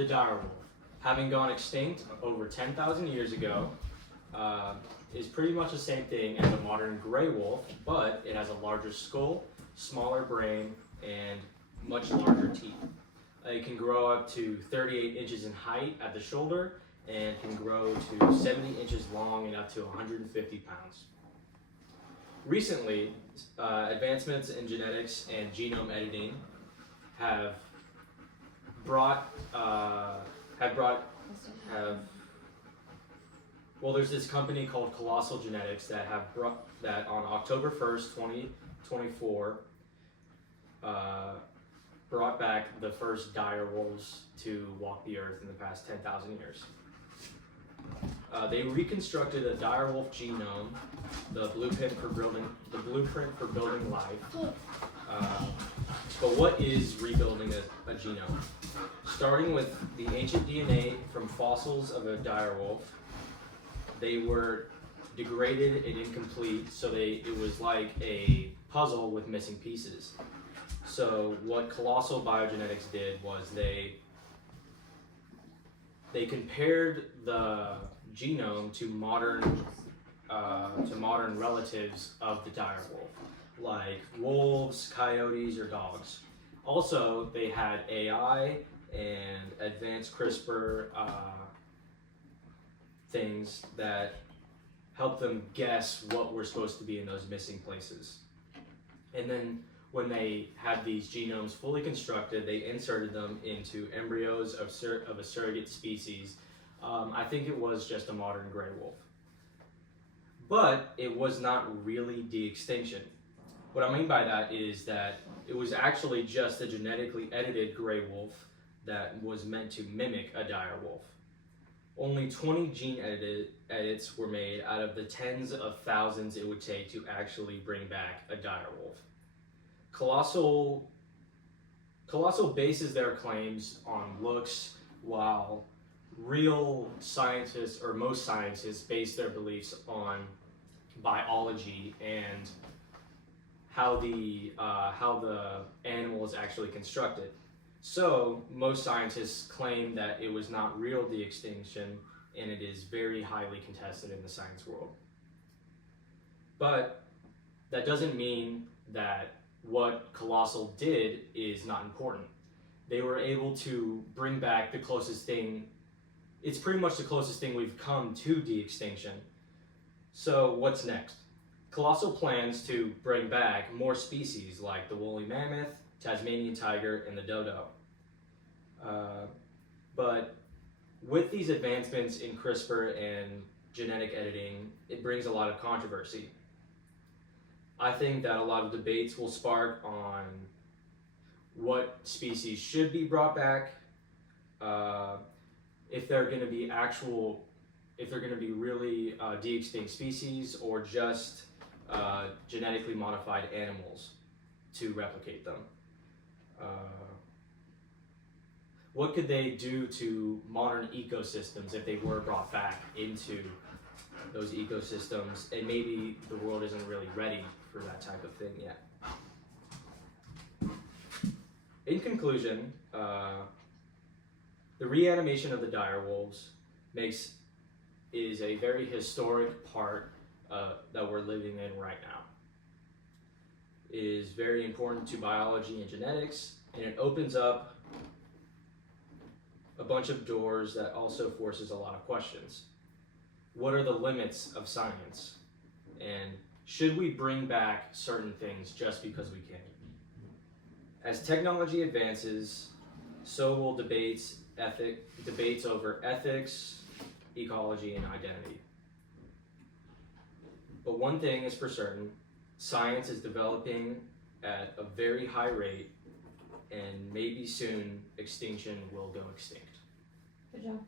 the direwolf, having gone extinct over 10,000 years ago, is pretty much the same thing as a modern gray wolf, but it has a larger skull, smaller brain, and much larger teeth. It can grow up to 38 inches in height at the shoulder and can grow to 70 inches long and up to 150 pounds. Recently, advancements in genetics and genome editing have there's this company called Colossal Genetics that that on October 1st, 2024, brought back the first dire wolves to walk the earth in the past 10,000 years. They reconstructed a direwolf genome, the blueprint for building life. But what is rebuilding a genome? Starting with the ancient DNA from fossils of a direwolf, they were degraded and incomplete, so it was like a puzzle with missing pieces. So what Colossal Biogenetics did was they compared the genome to modern relatives of the direwolf, like wolves, coyotes, or dogs. Also, they had AI and advanced CRISPR things that help them guess what were supposed to be in those missing places. And then when they had these genomes fully constructed, they inserted them into embryos of a surrogate species. I think it was just a modern gray wolf. But it was not really de-extinction. What I mean by that is that it was actually just a genetically edited gray wolf that was meant to mimic a dire wolf. Only 20 gene edits were made out of the tens of thousands it would take to actually bring back a dire wolf. Colossal bases their claims on looks, while real scientists, or most scientists, base their beliefs on biology and how the animal is actually constructed. So most scientists claim that it was not real de-extinction, and it is very highly contested in the science world. But that doesn't mean that what Colossal did is not important. They were able to bring back the closest thing. It's pretty much the closest thing we've come to de-extinction. So what's next? Colossal plans to bring back more species like the woolly mammoth, Tasmanian tiger, and the dodo. But with these advancements in CRISPR and genetic editing, it brings a lot of controversy. I think that a lot of debates will spark on what species should be brought back, if they're going to be really de-extinct species, or just genetically modified animals to replicate them. What could they do to modern ecosystems if they were brought back into those ecosystems, and maybe the world isn't really ready for that type of thing yet. In conclusion, the reanimation of the direwolves is a very historic part that we're living in right now. It is very important to biology and genetics, and it opens up a bunch of doors that also forces a lot of questions. What are the limits of science? And should we bring back certain things just because we can? As technology advances, so will debates over ethics, ecology, and identity. But one thing is for certain, science is developing at a very high rate, and maybe soon extinction will go extinct. Good job.